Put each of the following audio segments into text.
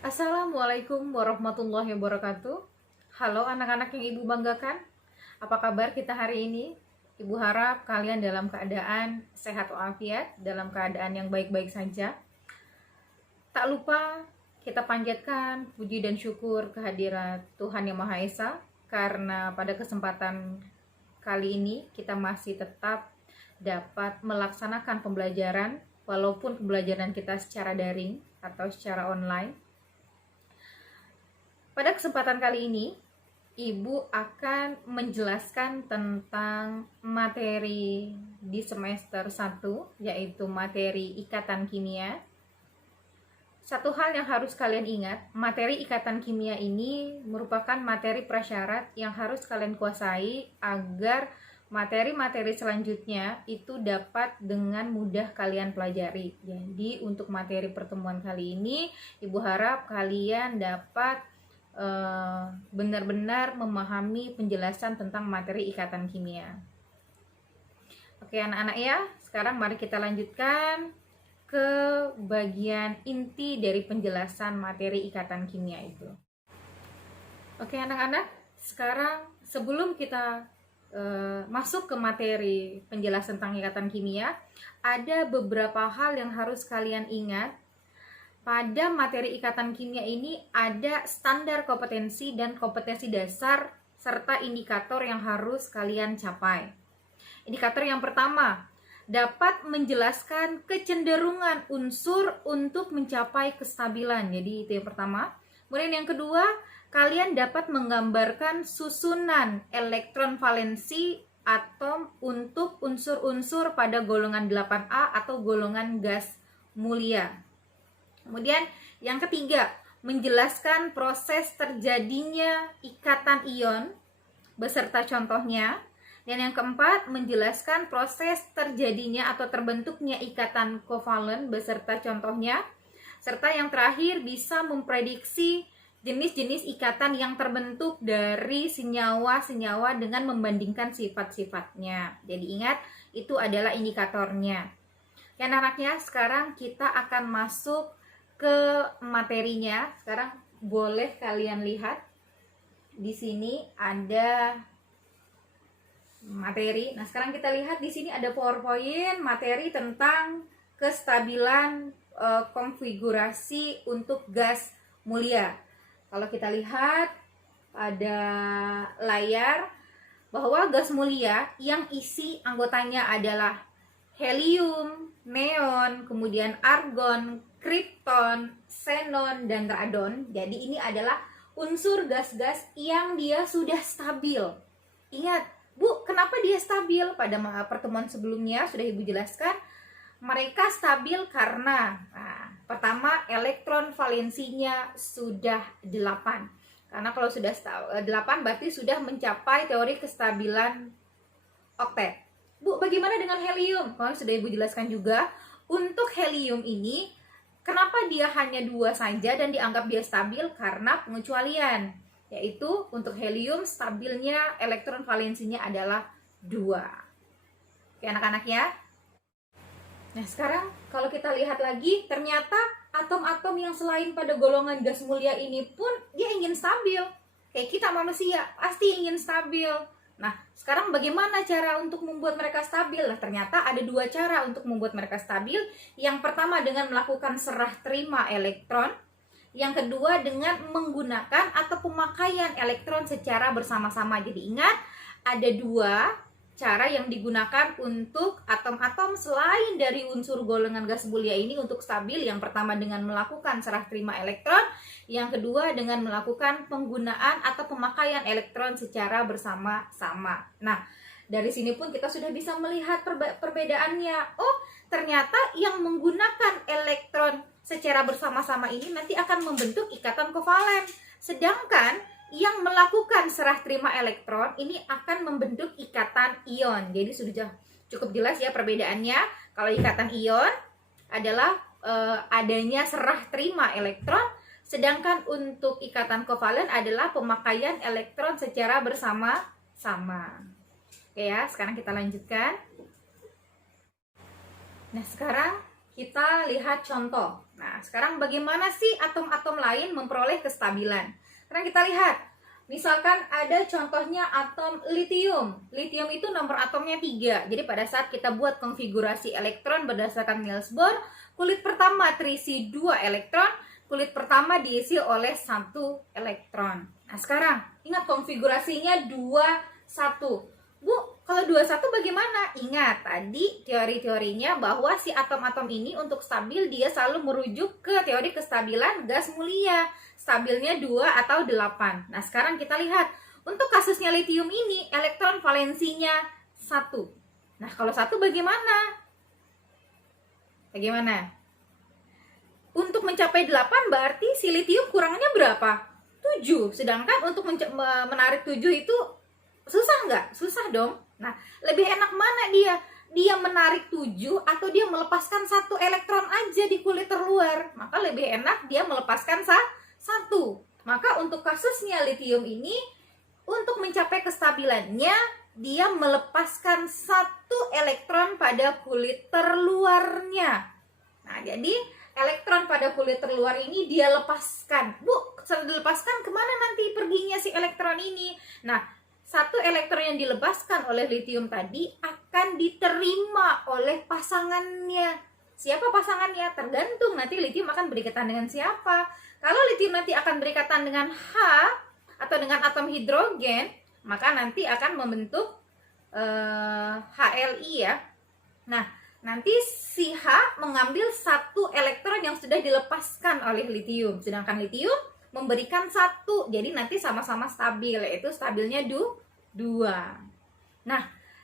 Assalamualaikum warahmatullahi wabarakatuh. Halo anak-anak yang ibu banggakan. Apa kabar kita hari ini? Ibu harap kalian dalam keadaan sehat walafiat, dalam keadaan yang baik-baik saja. Tak lupa kita panjatkan puji dan syukur kehadirat Tuhan Yang Maha Esa, karena pada kesempatan kali ini kita masih tetap dapat melaksanakan pembelajaran walaupun pembelajaran kita secara daring atau secara online. Pada kesempatan kali ini, Ibu akan menjelaskan tentang materi di semester 1, yaitu materi ikatan kimia. Satu hal yang harus kalian ingat, materi ikatan kimia ini merupakan materi prasyarat yang harus kalian kuasai agar materi-materi selanjutnya itu dapat dengan mudah kalian pelajari. Jadi untuk materi pertemuan kali ini, Ibu harap kalian dapat benar-benar memahami penjelasan tentang materi ikatan kimia. Oke anak-anak ya, sekarang mari kita lanjutkan ke bagian inti dari penjelasan materi ikatan kimia itu. Oke anak-anak, sekarang sebelum kita masuk ke materi penjelasan tentang ikatan kimia, ada beberapa hal yang harus kalian ingat. Pada materi ikatan kimia ini ada standar kompetensi dan kompetensi dasar serta indikator yang harus kalian capai. Indikator yang pertama, dapat menjelaskan kecenderungan unsur untuk mencapai kestabilan. Jadi itu yang pertama. Kemudian yang kedua, kalian dapat menggambarkan susunan elektron valensi atom untuk unsur-unsur pada golongan 8A atau golongan gas mulia. Kemudian yang ketiga, menjelaskan proses terjadinya ikatan ion beserta contohnya. Dan yang keempat, menjelaskan proses terjadinya atau terbentuknya ikatan kovalen beserta contohnya. Serta yang terakhir, bisa memprediksi jenis-jenis ikatan yang terbentuk dari senyawa-senyawa dengan membandingkan sifat-sifatnya. Jadi ingat, itu adalah indikatornya. Ya anak-anaknya, sekarang kita akan masuk ke materinya. Sekarang boleh kalian lihat di sini ada materi. Nah, sekarang kita lihat di sini ada PowerPoint materi tentang kestabilan konfigurasi untuk gas mulia. Kalau kita lihat pada layar bahwa gas mulia yang isi anggotanya adalah helium, neon, kemudian argon, kripton, xenon, dan radon. Jadi ini adalah unsur gas-gas yang dia sudah stabil. Ingat, Bu, kenapa dia stabil? Pada pertemuan sebelumnya sudah Ibu jelaskan, mereka stabil karena pertama, elektron valensinya sudah 8. Karena kalau sudah 8 berarti sudah mencapai teori kestabilan oktet. Bu, bagaimana dengan helium? Kalau sudah Ibu jelaskan juga, untuk helium ini kenapa dia hanya 2 saja dan dianggap dia stabil? Karena pengecualian, yaitu untuk helium stabilnya elektron valensinya adalah 2. Oke anak-anak ya. Nah sekarang kalau kita lihat lagi, ternyata atom-atom yang selain pada golongan gas mulia ini pun dia ingin stabil. Kayak kita manusia pasti ingin stabil. Nah, sekarang bagaimana cara untuk membuat mereka stabil? Nah, ternyata ada 2 cara untuk membuat mereka stabil. Yang pertama dengan melakukan serah terima elektron. Yang kedua dengan menggunakan atau pemakaian elektron secara bersama-sama. Jadi ingat, ada 2 cara yang digunakan untuk atom-atom selain dari unsur golongan gas mulia ini untuk stabil. Yang pertama dengan melakukan serah terima elektron, yang kedua dengan melakukan penggunaan atau pemakaian elektron secara bersama-sama. Nah, dari sini pun kita sudah bisa melihat perbedaannya. Oh, ternyata yang menggunakan elektron secara bersama-sama ini nanti akan membentuk ikatan kovalen. Sedangkan yang melakukan serah terima elektron ini akan membentuk ikatan ion. Jadi sudah cukup jelas ya perbedaannya. Kalau ikatan ion adalah adanya serah terima elektron, sedangkan untuk ikatan kovalen adalah pemakaian elektron secara bersama-sama. Oke ya, sekarang kita lanjutkan. Nah, sekarang kita lihat contoh. Nah, sekarang bagaimana sih atom-atom lain memperoleh kestabilan? Sekarang kita lihat. Misalkan ada contohnya atom litium. Litium itu nomor atomnya 3. Jadi pada saat kita buat konfigurasi elektron berdasarkan Niels Bohr, kulit pertama terisi 2 elektron, kulit pertama diisi oleh 1 elektron. Nah, sekarang ingat konfigurasinya 2-1. Bu, kalau 2-1 bagaimana? Ingat tadi teori-teorinya bahwa si atom-atom ini untuk stabil dia selalu merujuk ke teori kestabilan gas mulia. Stabilnya 2 atau 8. Nah, sekarang kita lihat. Untuk kasusnya litium ini, elektron valensinya 1. Nah, kalau 1 bagaimana? Bagaimana? Untuk mencapai 8 berarti si litium kurangnya berapa? 7. Sedangkan untuk menarik 7 itu susah nggak? Susah dong. Nah, lebih enak mana dia? Dia menarik 7 atau dia melepaskan 1 elektron aja di kulit terluar? Maka lebih enak dia melepaskan 1. Maka untuk kasusnya litium ini, untuk mencapai kestabilannya, dia melepaskan 1 elektron pada kulit terluarnya. Nah, jadi elektron pada kulit terluar ini dia lepaskan. Bu, setelah dilepaskan kemana nanti perginya si elektron ini? Nah, 1 elektron yang dilepaskan oleh litium tadi akan diterima oleh pasangannya. Siapa pasangannya? Tergantung nanti litium akan berikatan dengan siapa. Kalau litium nanti akan berikatan dengan H atau dengan atom hidrogen, maka nanti akan membentuk HLI ya. Nah, nanti si H mengambil 1 elektron yang sudah dilepaskan oleh litium, sedangkan litium memberikan 1, jadi nanti sama-sama stabil, yaitu stabilnya 2. Nah,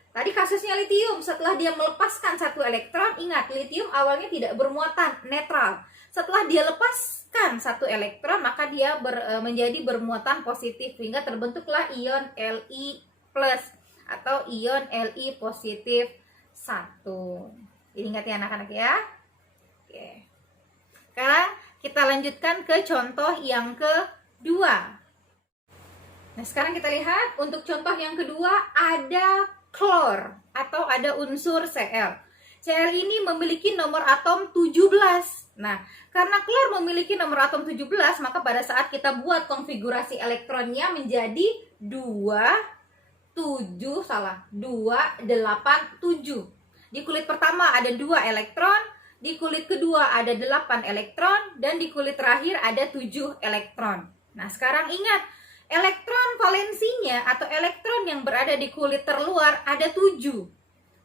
tadi kasusnya litium, setelah dia melepaskan 1 elektron, ingat litium awalnya tidak bermuatan, netral. Setelah dia lepaskan 1 elektron, maka dia menjadi bermuatan positif, sehingga terbentuklah ion Li+ atau ion Li positif 1. Ingat ya anak-anak ya. Oke. Sekarang kita lanjutkan ke contoh yang kedua. Nah, sekarang kita lihat untuk contoh yang kedua ada klor atau ada unsur Cl. Cl ini memiliki nomor atom 17. Nah, karena klor memiliki nomor atom 17, maka pada saat kita buat konfigurasi elektronnya menjadi 287. Di kulit pertama ada 2 elektron, di kulit kedua ada 8 elektron, dan di kulit terakhir ada 7 elektron. Nah, sekarang ingat, elektron valensinya atau elektron yang berada di kulit terluar ada 7.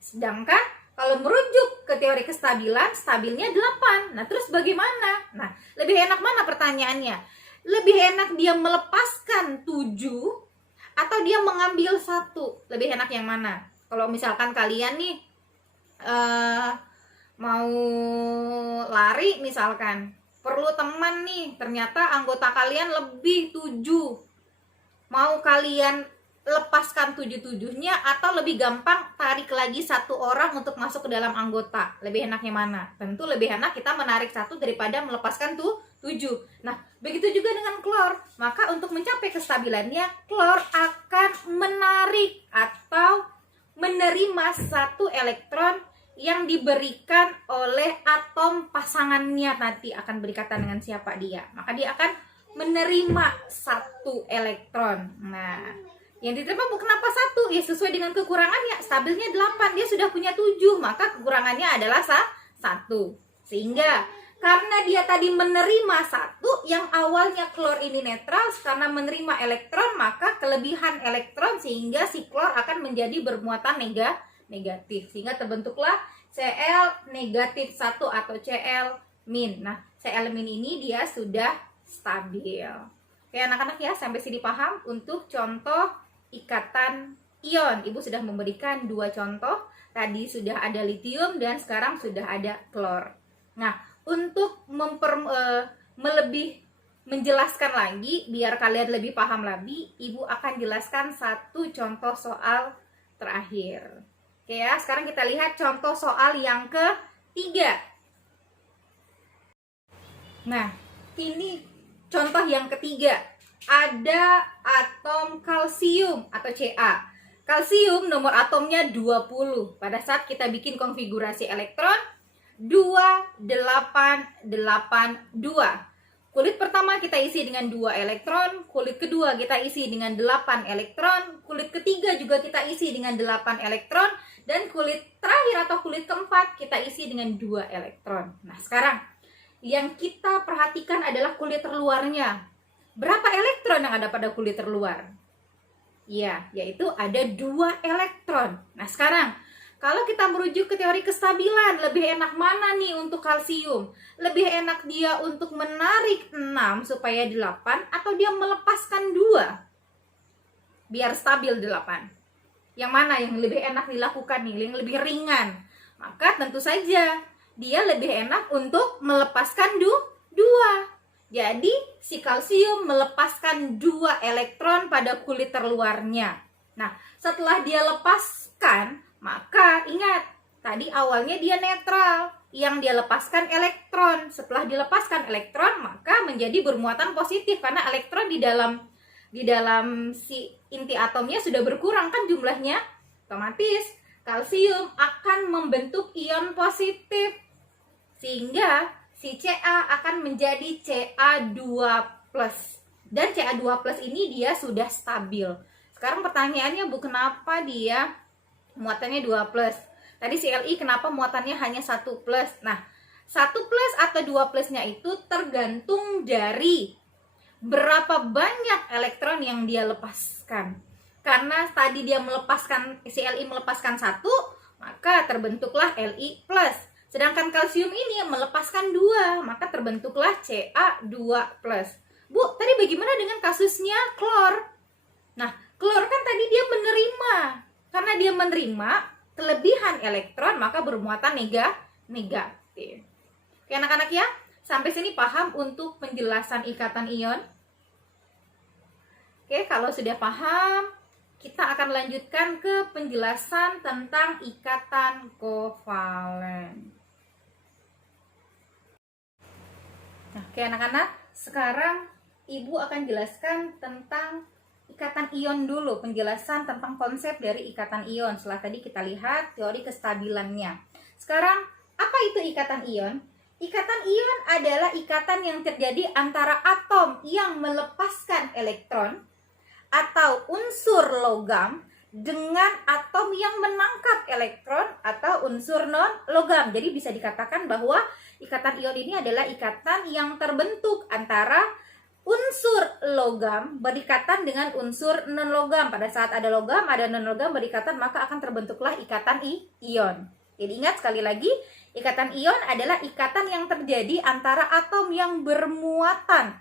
Sedangkan kalau merujuk ke teori kestabilan, stabilnya 8. Nah, terus bagaimana? Nah, lebih enak mana pertanyaannya? Lebih enak dia melepaskan 7 atau dia mengambil 1? Lebih enak yang mana? Kalau misalkan kalian nih mau lari misalkan, perlu teman nih, ternyata anggota kalian lebih 7. Mau kalian lepaskan 7-7-nya atau lebih gampang tarik lagi 1 orang untuk masuk ke dalam anggota? Lebih enaknya mana? Tentu lebih enak kita menarik 1 daripada melepaskan 7. Nah, begitu juga dengan klor. Maka untuk mencapai kestabilannya, klor akan menarik atau menerima 1 elektron yang diberikan oleh atom pasangannya, nanti akan berikatan dengan siapa dia. Maka dia akan menerima 1 elektron. Nah, yang diterima kenapa 1? Ya sesuai dengan kekurangannya. Stabilnya 8, dia sudah punya 7, maka kekurangannya adalah 1. Sehingga karena dia tadi menerima 1, yang awalnya klor ini netral, karena menerima elektron, maka kelebihan elektron sehingga si klor akan menjadi bermuatan negatif, sehingga terbentuklah Cl negatif 1 atau Cl-. Nah, Cl- ini dia sudah stabil. Oke anak-anak ya, sampai sini paham untuk contoh ikatan ion. Ibu sudah memberikan 2 contoh. Tadi sudah ada litium dan sekarang sudah ada klor. Nah, untuk menjelaskan lagi, biar kalian lebih paham lagi, Ibu akan jelaskan 1 contoh soal terakhir. Oke ya, sekarang kita lihat contoh soal yang ketiga. Nah, ini contoh yang ketiga. Ada atom kalsium atau Ca. Kalsium nomor atomnya 20. Pada saat kita bikin konfigurasi elektron 2882. Kulit pertama kita isi dengan 2 elektron, kulit kedua kita isi dengan 8 elektron, kulit ketiga juga kita isi dengan 8 elektron, dan kulit terakhir atau kulit keempat kita isi dengan 2 elektron. Nah, sekarang yang kita perhatikan adalah kulit terluarnya. Berapa elektron yang ada pada kulit terluar? Ya, yaitu ada 2 elektron. Nah, sekarang kalau kita merujuk ke teori kestabilan, lebih enak mana nih untuk kalsium? Lebih enak dia untuk menarik 6 supaya 8 atau dia melepaskan 2 biar stabil 8? Yang mana yang lebih enak dilakukan nih, yang lebih ringan? Maka tentu saja dia lebih enak untuk melepaskan 2. Jadi si kalsium melepaskan 2 elektron pada kulit terluarnya. Nah, setelah dia lepaskan, maka ingat, tadi awalnya dia netral, yang dia lepaskan elektron. Setelah dilepaskan elektron, maka menjadi bermuatan positif karena elektron di dalam si inti atomnya sudah berkurang kan jumlahnya. Otomatis kalsium akan membentuk ion positif sehingga si Ca akan menjadi Ca2+. Dan Ca2+ ini dia sudah stabil. Sekarang pertanyaannya, Bu, kenapa dia muatannya 2+? Tadi si Li kenapa muatannya hanya 1+? Nah, 1+ atau 2+-nya itu tergantung dari berapa banyak elektron yang dia lepaskan. Karena tadi dia melepaskan, si Li melepaskan 1, maka terbentuklah Li+. Sedangkan kalsium ini melepaskan 2, maka terbentuklah Ca2+. Bu, tadi bagaimana dengan kasusnya klor? Nah, klor kan tadi dia menerima. Karena dia menerima kelebihan elektron, maka bermuatan negatif. Oke, anak-anak ya, sampai sini paham untuk penjelasan ikatan ion? Oke, kalau sudah paham, kita akan lanjutkan ke penjelasan tentang ikatan kovalen. Nah, oke anak-anak, sekarang Ibu akan jelaskan tentang ikatan ion dulu, penjelasan tentang konsep dari ikatan ion. Setelah tadi kita lihat teori kestabilannya. Sekarang, apa itu ikatan ion? Ikatan ion adalah ikatan yang terjadi antara atom yang melepaskan elektron atau unsur logam dengan atom yang menangkap elektron atau unsur non-logam. Jadi bisa dikatakan bahwa ikatan ion ini adalah ikatan yang terbentuk antara unsur logam berikatan dengan unsur non-logam. Pada saat ada logam, ada non-logam berikatan, maka akan terbentuklah ikatan ion. Jadi ingat sekali lagi, ikatan ion adalah ikatan yang terjadi antara atom yang bermuatan,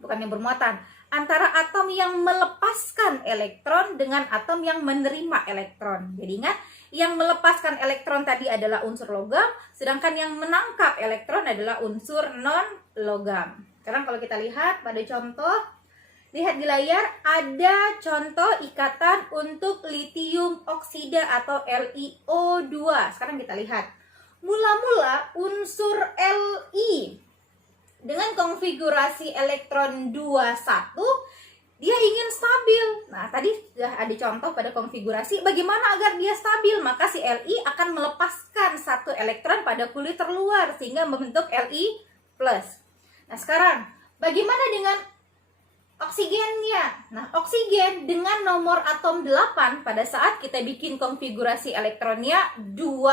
bukan yang bermuatan, antara atom yang melepaskan elektron dengan atom yang menerima elektron. Jadi ingat, yang melepaskan elektron tadi adalah unsur logam, sedangkan yang menangkap elektron adalah unsur non-logam. Sekarang kalau kita lihat pada contoh, lihat di layar ada contoh ikatan untuk litium oksida atau LiO2. Sekarang kita lihat. Mula-mula unsur Li dengan konfigurasi elektron 21 dia ingin stabil. Nah, tadi sudah ada contoh pada konfigurasi bagaimana agar dia stabil. Maka si Li akan melepaskan 1 elektron pada kulit terluar sehingga membentuk Li+. Nah, sekarang bagaimana dengan oksigennya? Nah, oksigen dengan nomor atom 8 pada saat kita bikin konfigurasi elektronnya 26.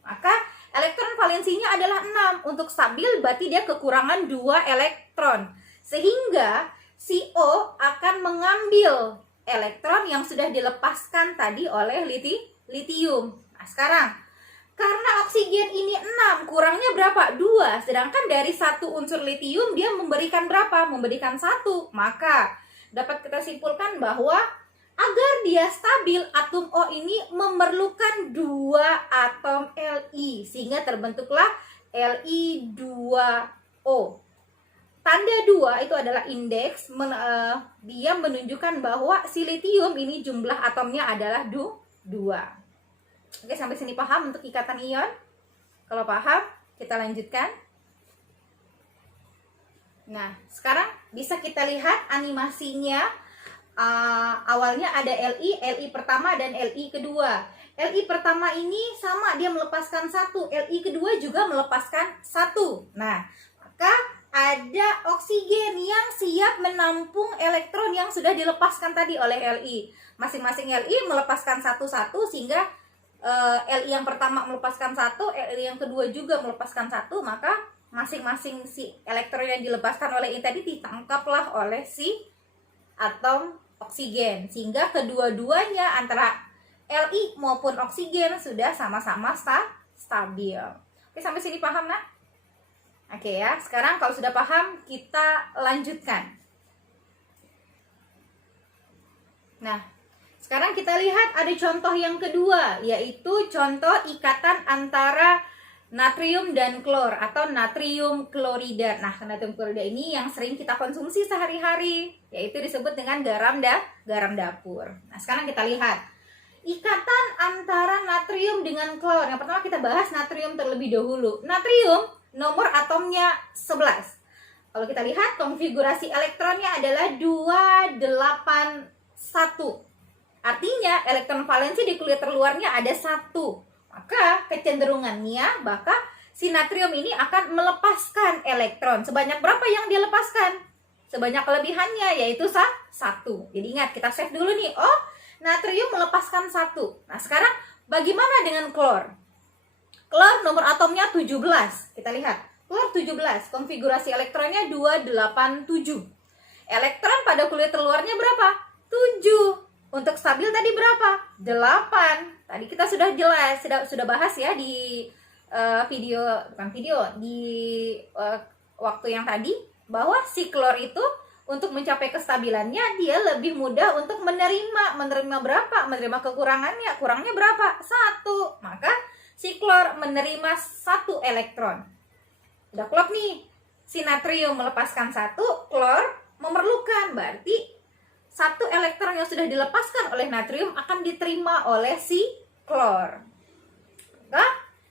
Maka elektron valensinya adalah 6. Untuk stabil berarti dia kekurangan 2 elektron. Sehingga si O akan mengambil elektron yang sudah dilepaskan tadi oleh litium. Nah, sekarang karena oksigen ini 6, kurangnya berapa? 2. Sedangkan dari 1 unsur litium dia memberikan berapa? Memberikan 1. Maka dapat kita simpulkan bahwa agar dia stabil, atom O ini memerlukan 2 atom Li. Sehingga terbentuklah Li2O. Tanda 2 itu adalah indeks. Dia menunjukkan bahwa si litium ini jumlah atomnya adalah 2. Oke, sampai sini paham untuk ikatan ion? Kalau paham, kita lanjutkan. Nah, sekarang bisa kita lihat animasinya awalnya ada Li pertama dan Li kedua. Li pertama ini sama, dia melepaskan 1, Li kedua juga melepaskan 1. Nah, maka ada oksigen yang siap menampung elektron yang sudah dilepaskan tadi oleh Li. Masing-masing Li melepaskan satu-satu, sehingga Li yang pertama melepaskan 1, Li yang kedua juga melepaskan 1, maka masing-masing si elektron yang dilepaskan oleh ini tadi ditangkaplah oleh si atom oksigen, sehingga kedua-duanya antara Li maupun oksigen sudah sama-sama stabil. Oke, sampai sini paham, nah? Oke ya, sekarang kalau sudah paham, kita lanjutkan. Nah, sekarang kita lihat ada contoh yang kedua, yaitu contoh ikatan antara natrium dan klor atau natrium klorida. Nah, natrium klorida ini yang sering kita konsumsi sehari-hari, yaitu disebut dengan garam dapur. Nah, sekarang kita lihat ikatan antara natrium dengan klor. Yang pertama kita bahas natrium terlebih dahulu. Natrium nomor atomnya 11. Kalau kita lihat konfigurasi elektronnya adalah 281. Artinya elektron valensi di kulit terluarnya ada 1. Maka kecenderungannya bahkan si natrium ini akan melepaskan elektron. Sebanyak berapa yang dia lepaskan? Sebanyak kelebihannya, yaitu 1. Jadi ingat, kita save dulu nih. Oh, natrium melepaskan 1. Nah, sekarang bagaimana dengan klor? Klor nomor atomnya 17. Kita lihat. Klor 17. Konfigurasi elektronnya 287. Elektron pada kulit terluarnya berapa? 7. Untuk stabil tadi berapa? 8. Tadi kita sudah jelas, sudah bahas ya di waktu yang tadi, bahwa si klor itu untuk mencapai kestabilannya dia lebih mudah untuk menerima berapa? Menerima kekurangannya. Kurangnya berapa? 1. Maka si klor menerima 1 elektron. Udah klop nih. Si natrium melepaskan 1, klor memerlukan. Berarti 1 elektron yang sudah dilepaskan oleh natrium akan diterima oleh si klor. Maka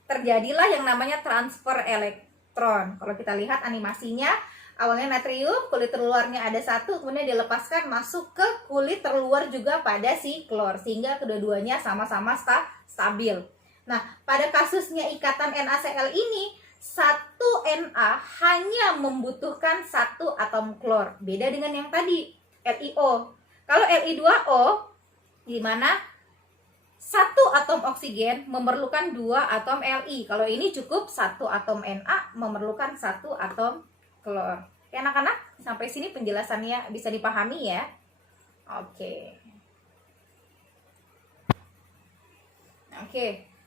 terjadilah yang namanya transfer elektron. Kalau kita lihat animasinya, awalnya natrium, kulit terluarnya ada 1, kemudian dilepaskan masuk ke kulit terluar juga pada si klor, sehingga kedua-duanya sama-sama stabil. Nah, pada kasusnya ikatan NaCl ini, 1 Na hanya membutuhkan 1 atom klor. Beda dengan yang tadi, LiO. Kalau Li2O, di mana 1 atom oksigen memerlukan 2 atom Li. Kalau ini cukup 1 atom Na memerlukan 1 atom klor. Ya anak-anak, sampai sini penjelasannya bisa dipahami ya. Oke.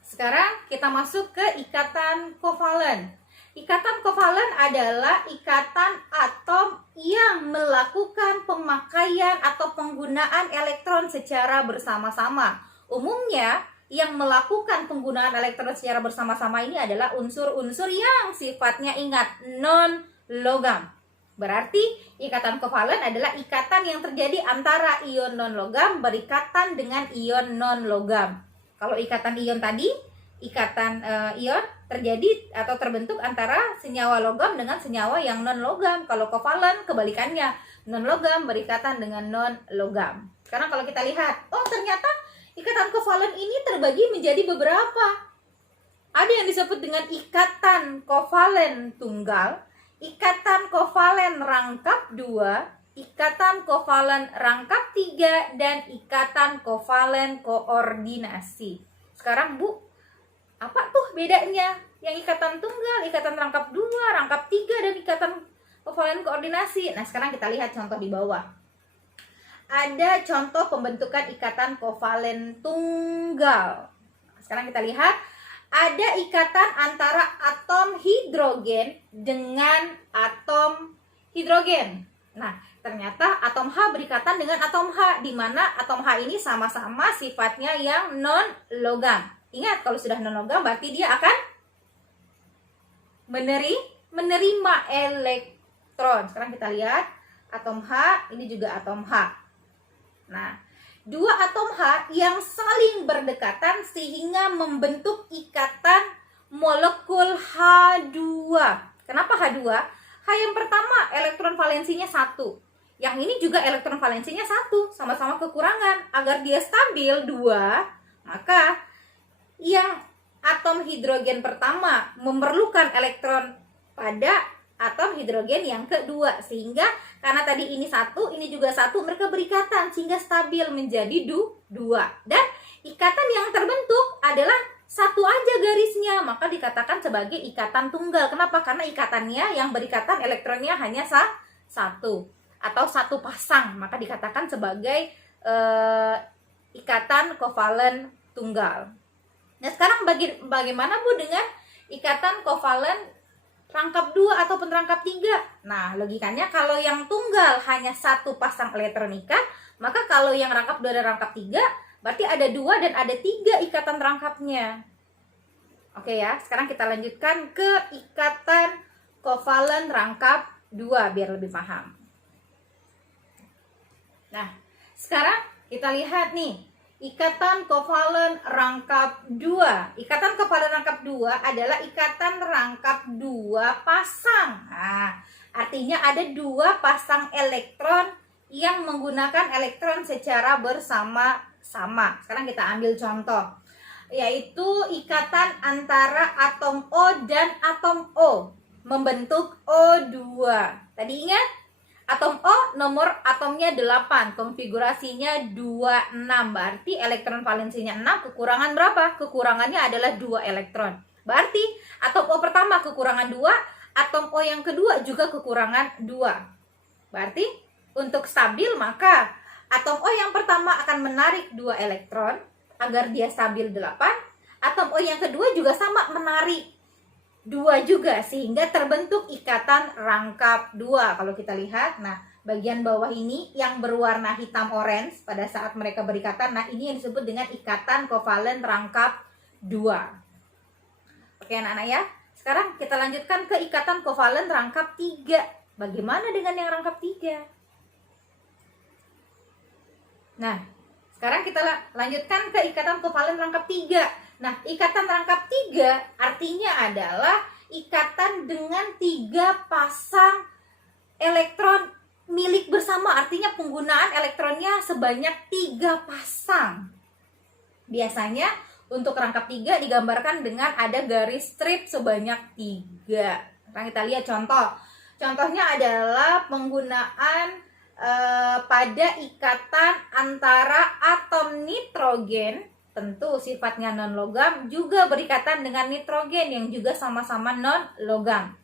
Sekarang kita masuk ke ikatan kovalen. Ikatan kovalen adalah ikatan atom yang melakukan pemakaian atau penggunaan elektron secara bersama-sama. Umumnya yang melakukan penggunaan elektron secara bersama-sama ini adalah unsur-unsur yang sifatnya, ingat, non-logam. Berarti ikatan kovalen adalah ikatan yang terjadi antara ion non-logam berikatan dengan ion non-logam. Kalau ikatan ion tadi, ikatan ion terjadi atau terbentuk antara senyawa logam dengan senyawa yang non-logam. Kalau kovalen kebalikannya, non-logam berikatan dengan non-logam. Sekarang kalau kita lihat, oh ternyata ikatan kovalen ini terbagi menjadi beberapa. Ada yang disebut dengan ikatan kovalen tunggal, ikatan kovalen rangkap 2, ikatan kovalen rangkap 3, dan ikatan kovalen koordinasi. Sekarang Bu, apa tuh bedanya? Yang ikatan tunggal, ikatan rangkap 2, rangkap 3, dan ikatan kovalen koordinasi. Nah, sekarang kita lihat contoh di bawah. Ada contoh pembentukan ikatan kovalen tunggal. Sekarang kita lihat, ada ikatan antara atom hidrogen dengan atom hidrogen. Nah, ternyata atom H berikatan dengan atom H, di mana atom H ini sama-sama sifatnya yang non-logam. Ingat, kalau sudah non-logam berarti dia akan menerima elektron. Sekarang kita lihat atom H, ini juga atom H. Nah, 2 atom H yang saling berdekatan sehingga membentuk ikatan molekul H2. Kenapa H2? H yang pertama elektron valensinya 1. Yang ini juga elektron valensinya 1, sama-sama kekurangan. Agar dia stabil 2, maka yang atom hidrogen pertama memerlukan elektron pada atom hidrogen yang kedua. Sehingga karena tadi ini 1, ini juga 1, mereka berikatan sehingga stabil menjadi 2. Dan ikatan yang terbentuk adalah 1 aja garisnya, maka dikatakan sebagai ikatan tunggal. Kenapa? Karena ikatannya yang berikatan elektronnya hanya 1 atau 1 pasang, maka dikatakan sebagai ikatan kovalen tunggal. Nah, sekarang bagaimana Bu dengan ikatan kovalen rangkap 2 ataupun rangkap 3? Nah, logikanya kalau yang tunggal hanya 1 pasang elektronika, maka kalau yang rangkap 2 dan rangkap 3, berarti ada 2 dan ada 3 ikatan rangkapnya. Oke ya, sekarang kita lanjutkan ke ikatan kovalen rangkap 2 biar lebih paham. Nah, sekarang kita lihat nih, ikatan kovalen rangkap 2. Ikatan kovalen rangkap 2 adalah ikatan rangkap 2 pasang. Nah, artinya ada 2 pasang elektron yang menggunakan elektron secara bersama-sama. Sekarang kita ambil contoh, yaitu ikatan antara atom O dan atom O membentuk O2. Tadi ingat? Atom O nomor atomnya 8, konfigurasinya 26, berarti elektron valensinya 6, kekurangan berapa? Kekurangannya adalah 2 elektron. Berarti atom O pertama kekurangan 2, atom O yang kedua juga kekurangan 2. Berarti untuk stabil maka atom O yang pertama akan menarik 2 elektron agar dia stabil 8, atom O yang kedua juga sama menarik 2 juga sehingga terbentuk ikatan rangkap 2. Kalau kita lihat, nah bagian bawah ini yang berwarna hitam orange pada saat mereka berikatan, nah ini yang disebut dengan ikatan kovalen rangkap 2. Oke anak-anak ya, sekarang kita lanjutkan ke ikatan kovalen rangkap 3. Bagaimana dengan yang rangkap 3? Nah, sekarang kita lanjutkan ke ikatan kovalen rangkap 3. Nah, ikatan rangkap 3 artinya adalah ikatan dengan 3 pasang elektron milik bersama. Artinya penggunaan elektronnya sebanyak 3 pasang. Biasanya untuk rangkap 3 digambarkan dengan ada garis strip sebanyak 3. Sekarang kita lihat contoh. Contohnya adalah penggunaan pada ikatan antara atom nitrogen, tentu sifatnya non logam, juga berikatan dengan nitrogen yang juga sama-sama non logam.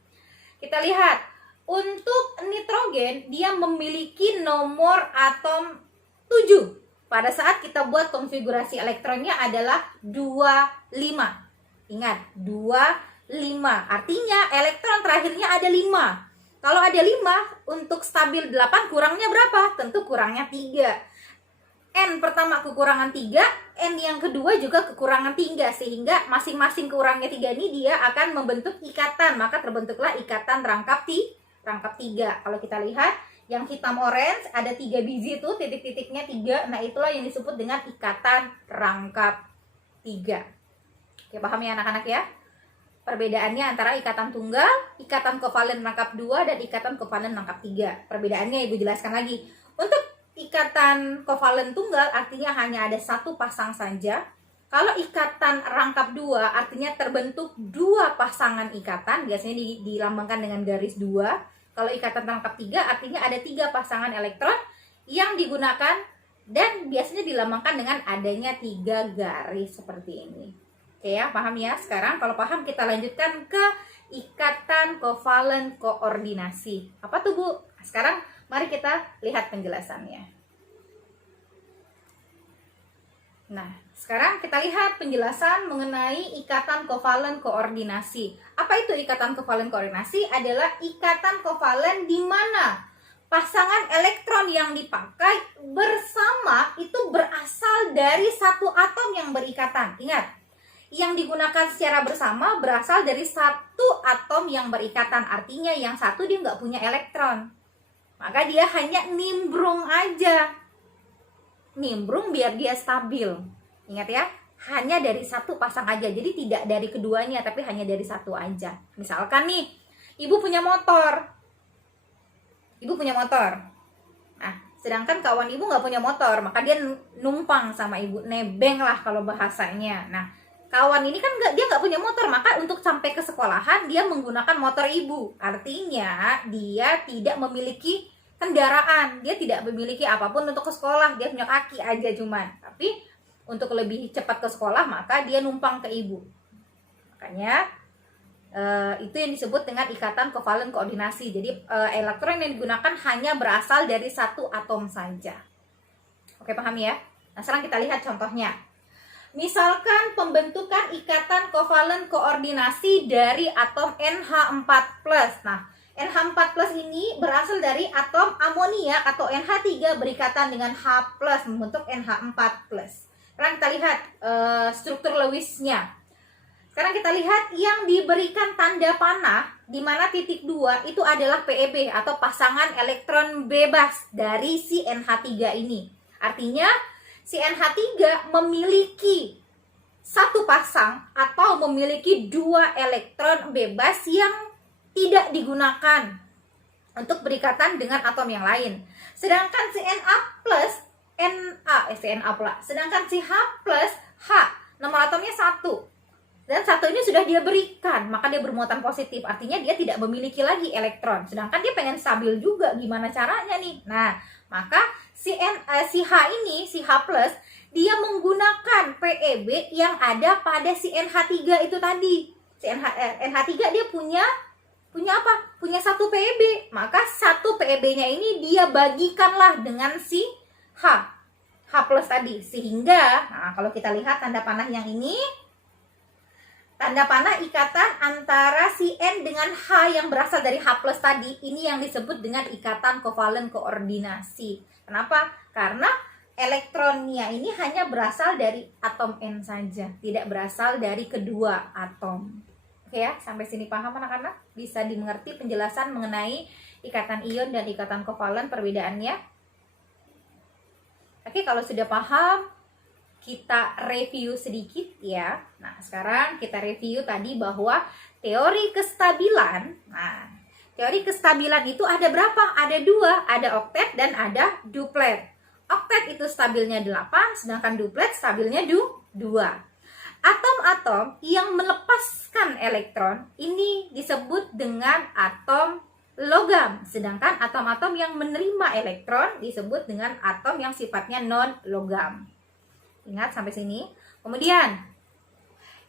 Kita lihat, untuk nitrogen dia memiliki nomor atom 7. Pada saat kita buat konfigurasi elektronnya adalah 25. Ingat, 25. Artinya elektron terakhirnya ada 5. Kalau ada 5, untuk stabil 8 kurangnya berapa? Tentu kurangnya 3. N pertama kekurangan 3, N yang kedua juga kekurangan 3. Sehingga masing-masing kurangnya 3 ini dia akan membentuk ikatan. Maka terbentuklah ikatan rangkap 3. Kalau kita lihat, yang hitam orange ada 3 biji tuh, titik-titiknya 3. Nah itulah yang disebut dengan ikatan rangkap 3. Oke, paham ya anak-anak ya? Perbedaannya antara ikatan tunggal, ikatan kovalen rangkap 2, dan ikatan kovalen rangkap 3. Perbedaannya Ibu jelaskan lagi. Untuk ikatan kovalen tunggal artinya hanya ada 1 pasang saja. Kalau ikatan rangkap 2 artinya terbentuk 2 pasangan ikatan, biasanya dilambangkan dengan garis 2. Kalau ikatan rangkap 3 artinya ada 3 pasangan elektron yang digunakan dan biasanya dilambangkan dengan adanya 3 garis seperti ini. Oke ya, paham ya? Sekarang kalau paham kita lanjutkan ke ikatan kovalen koordinasi. Apa tuh Bu? Sekarang mari kita lihat penjelasannya. Nah, sekarang kita lihat penjelasan mengenai ikatan kovalen koordinasi. Apa itu ikatan kovalen koordinasi? Adalah ikatan kovalen di mana pasangan elektron yang dipakai bersama itu berasal dari satu atom yang berikatan. Ingat, yang digunakan secara bersama berasal dari satu atom yang berikatan. Artinya yang satu dia nggak punya elektron, maka dia hanya nimbrung aja. Nimbrung biar dia stabil. Ingat ya, hanya dari satu pasang aja. Jadi tidak dari keduanya, tapi hanya dari satu aja. Misalkan nih, Ibu punya motor. Nah, sedangkan kawan ibu nggak punya motor, maka dia numpang sama ibu, nebeng lah kalau bahasanya. Nah, kawan ini kan dia nggak punya motor, maka untuk sampai ke sekolahan dia menggunakan motor ibu. Artinya dia tidak memiliki kendaraan, dia tidak memiliki apapun untuk ke sekolah, dia punya kaki aja cuman. Tapi untuk lebih cepat ke sekolah maka dia numpang ke ibu. Makanya itu yang disebut dengan ikatan kovalen koordinasi. Jadi elektron yang digunakan hanya berasal dari satu atom saja. Oke, paham ya? Nah, sekarang kita lihat contohnya. Misalkan pembentukan ikatan kovalen koordinasi dari atom NH4+. Nah, NH4+ ini berasal dari atom amonia atau NH3 berikatan dengan H+ membentuk NH4+. Sekarang kita lihat struktur Lewisnya. Sekarang kita lihat yang diberikan tanda panah di mana titik 2 itu adalah PeB atau pasangan elektron bebas dari si NH3 ini. Artinya si NH3 memiliki satu pasang atau memiliki 2 elektron bebas yang tidak digunakan untuk berikatan dengan atom yang lain. Sedangkan si sedangkan si H+, nomor atomnya 1. Dan 1 ini sudah dia berikan, maka dia bermuatan positif. Artinya dia tidak memiliki lagi elektron. Sedangkan dia pengen stabil juga, gimana caranya nih? Nah, maka si H ini, si H+, dia menggunakan PeB yang ada pada si NH3 itu tadi. Si NH3 dia punya apa? Punya 1 PeB. Maka 1 PeB-nya ini dia bagikanlah dengan si H tadi. Sehingga, nah kalau kita lihat tanda panah yang ini, tanda panah ikatan antara si N dengan H yang berasal dari H+ tadi, ini yang disebut dengan ikatan kovalen koordinasi. Kenapa? Karena elektronnya ini hanya berasal dari atom N saja, tidak berasal dari kedua atom. Oke ya, sampai sini paham anak-anak? Bisa dimengerti penjelasan mengenai ikatan ion dan ikatan kovalen perbedaannya? Oke, kalau sudah paham, kita review sedikit ya. Nah, sekarang kita review tadi bahwa teori kestabilan. Nah, teori kestabilan itu ada berapa? Ada 2, ada oktet dan ada duplet. Oktet itu stabilnya 8, sedangkan duplet stabilnya 2. Atom-atom yang melepaskan elektron ini disebut dengan atom logam, sedangkan atom-atom yang menerima elektron disebut dengan atom yang sifatnya non-logam. Ingat sampai sini. Kemudian,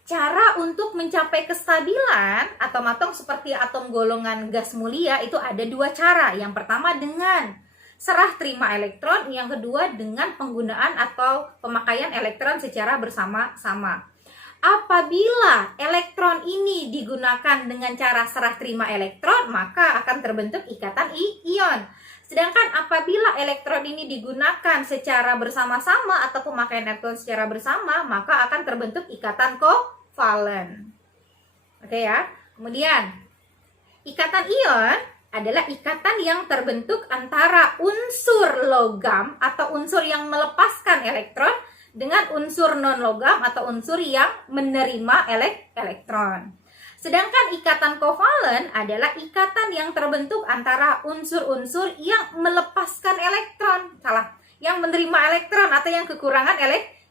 cara untuk mencapai kestabilan atom-atom seperti atom golongan gas mulia itu ada 2 cara. Yang pertama dengan serah terima elektron, yang kedua dengan penggunaan atau pemakaian elektron secara bersama-sama. Apabila elektron ini digunakan dengan cara serah terima elektron, maka akan terbentuk ikatan ion. Sedangkan apabila elektron ini digunakan secara bersama-sama atau pemakaian elektron secara bersama, maka akan terbentuk ikatan kovalen. Oke ya. Kemudian, ikatan ion adalah ikatan yang terbentuk antara unsur logam atau unsur yang melepaskan elektron dengan unsur non-logam atau unsur yang menerima elektron. Sedangkan ikatan kovalen adalah ikatan yang terbentuk antara unsur-unsur yang melepaskan elektron, yang menerima elektron atau yang kekurangan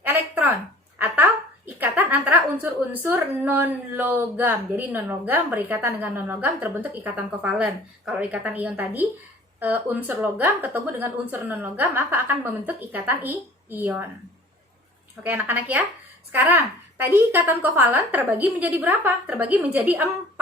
elektron, atau ikatan antara unsur-unsur non-logam. Jadi non-logam berikatan dengan non-logam terbentuk ikatan kovalen. Kalau ikatan ion tadi unsur logam ketemu dengan unsur non-logam maka akan membentuk ikatan ion. Oke anak-anak ya. Sekarang, tadi ikatan kovalen terbagi menjadi berapa? Terbagi menjadi 4.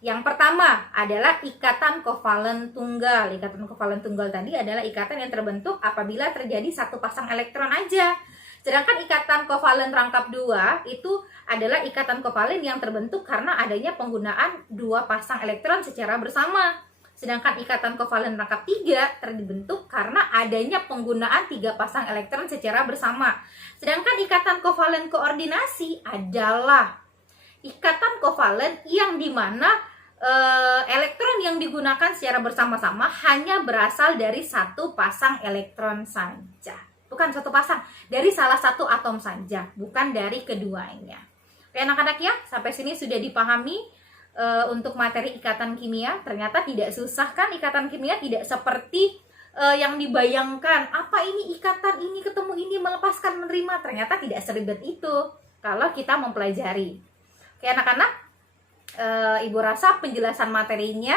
Yang pertama adalah ikatan kovalen tunggal. Ikatan kovalen tunggal tadi adalah ikatan yang terbentuk apabila terjadi satu pasang elektron aja. Sedangkan ikatan kovalen rangkap 2 itu adalah ikatan kovalen yang terbentuk karena adanya penggunaan 2 pasang elektron secara bersama. Sedangkan ikatan kovalen rangkap 3 terbentuk karena adanya penggunaan 3 pasang elektron secara bersama. Sedangkan ikatan kovalen koordinasi adalah ikatan kovalen yang dimana elektron yang digunakan secara bersama-sama hanya berasal dari satu pasang elektron saja. Bukan satu pasang, dari salah satu atom saja, bukan dari keduanya. Oke anak-anak ya, sampai sini sudah dipahami untuk materi ikatan kimia. Ternyata tidak susah kan ikatan kimia, tidak seperti yang dibayangkan, apa ini ikatan ini ketemu ini melepaskan menerima, ternyata tidak seribet itu kalau kita mempelajari. Oke anak-anak, Ibu rasa penjelasan materinya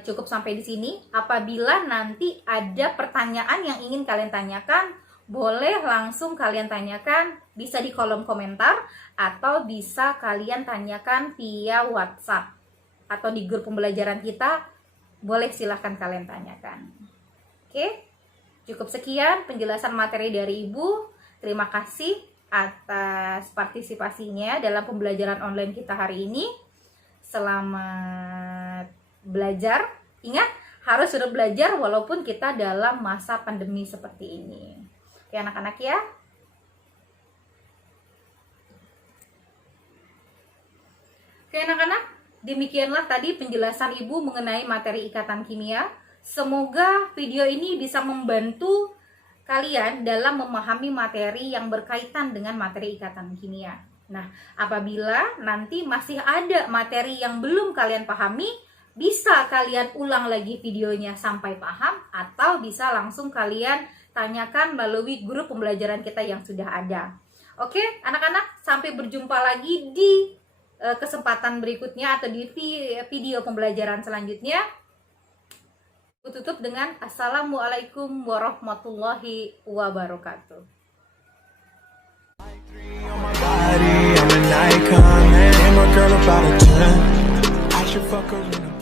cukup sampai di sini. Apabila nanti ada pertanyaan yang ingin kalian tanyakan, boleh langsung kalian tanyakan, bisa di kolom komentar atau bisa kalian tanyakan via WhatsApp atau di grup pembelajaran kita, boleh silahkan kalian tanyakan. Oke, cukup sekian penjelasan materi dari Ibu. Terima kasih atas partisipasinya dalam pembelajaran online kita hari ini. Selamat belajar. Ingat, harus sudah belajar walaupun kita dalam masa pandemi seperti ini. Oke anak-anak ya. Oke anak-anak, demikianlah tadi penjelasan Ibu mengenai materi ikatan kimia. Semoga video ini bisa membantu kalian dalam memahami materi yang berkaitan dengan materi ikatan kimia. Nah, apabila nanti masih ada materi yang belum kalian pahami, bisa kalian ulang lagi videonya sampai paham, atau bisa langsung kalian tanyakan melalui grup pembelajaran kita yang sudah ada. Oke, anak-anak, sampai berjumpa lagi di kesempatan berikutnya atau di video pembelajaran selanjutnya. Tutup dengan Assalamualaikum warahmatullahi wabarakatuh. I'm an icon, man. My girl about a 10. I should fuck her in a